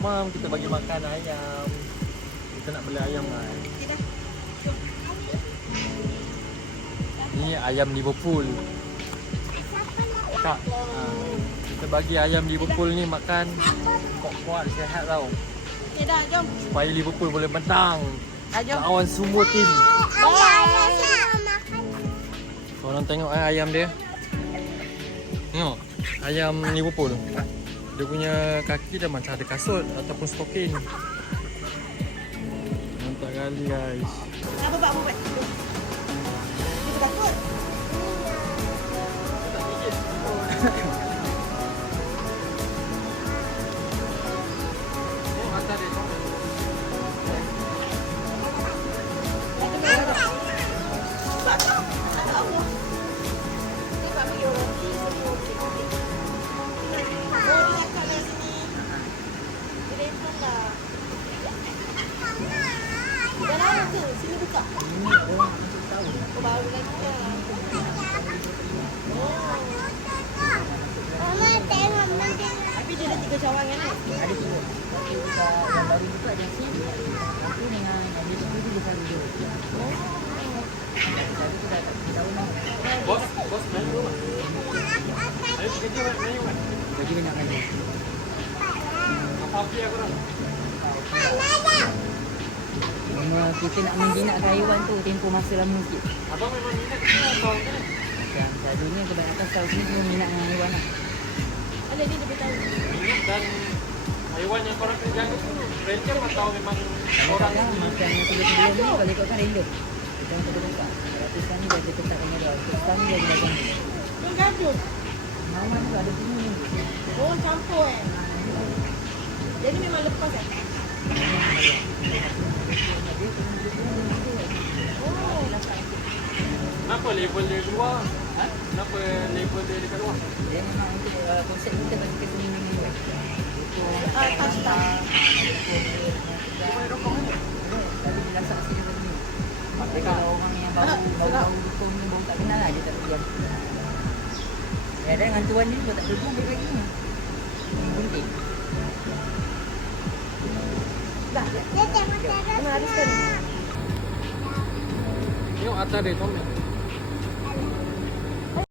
Pam, kita bagi makan ayam. Kita nak beli ayam kan. Ni ayam Liverpool. Kak, kita bagi ayam Liverpool ni makan kuat-kuat, sihat tau. Okey dah, jom. Supaya Liverpool boleh menang Jom. lawan semua tim. Korang tengok ayam dia. Tengok ayam Liverpool. Dia punya kaki dah macam ada kasut ataupun stokin. Mantap kali guys. Apa buat? Dia takut. Tapi dia ada 3 cawangan kan? Ada 3. Yang baru buka dia sini. Satu dengan yang dia sini dia baru dulu. Jadi kita dah tahu dah. Bos, menu. Ayo kita menu. Bagi banyak kali. Apa dia korang? Kita nak menjinakkan haiwan tu tempoh masa lama sikit. Abang memang minat tahu kan? Macam selalunya kebanyakan tahu sini minat dengan haiwan lah. Ada ni dia beritahu. Minat dan haiwan yang korang kena jaga tu random atau memang orang Kadang macam yang sebelum-sebelum ni kalau ikutkan random. Kita orang tak buka. Ratusan ni dia tetap dengan dia. Ratusan ni dia dengan dia. Dia gaduh. Haiwan tu ada sini ni. Oh, campur Jadi memang lepas kan? Kenapa label dia keluar? Kenapa label dia dekat luar? Dia memang untuk konsep kita bagi ke sini ni. Touch. Tadi bila saat sini begini. Tapi kalau orang yang bau dukung ni bau tak kenal lah dia tak diam. Ya ada dengan tuan ni pun tak dukung dia lagi ni. Penting. Dah. Memang habis kan? Tengok atas dia, Tom.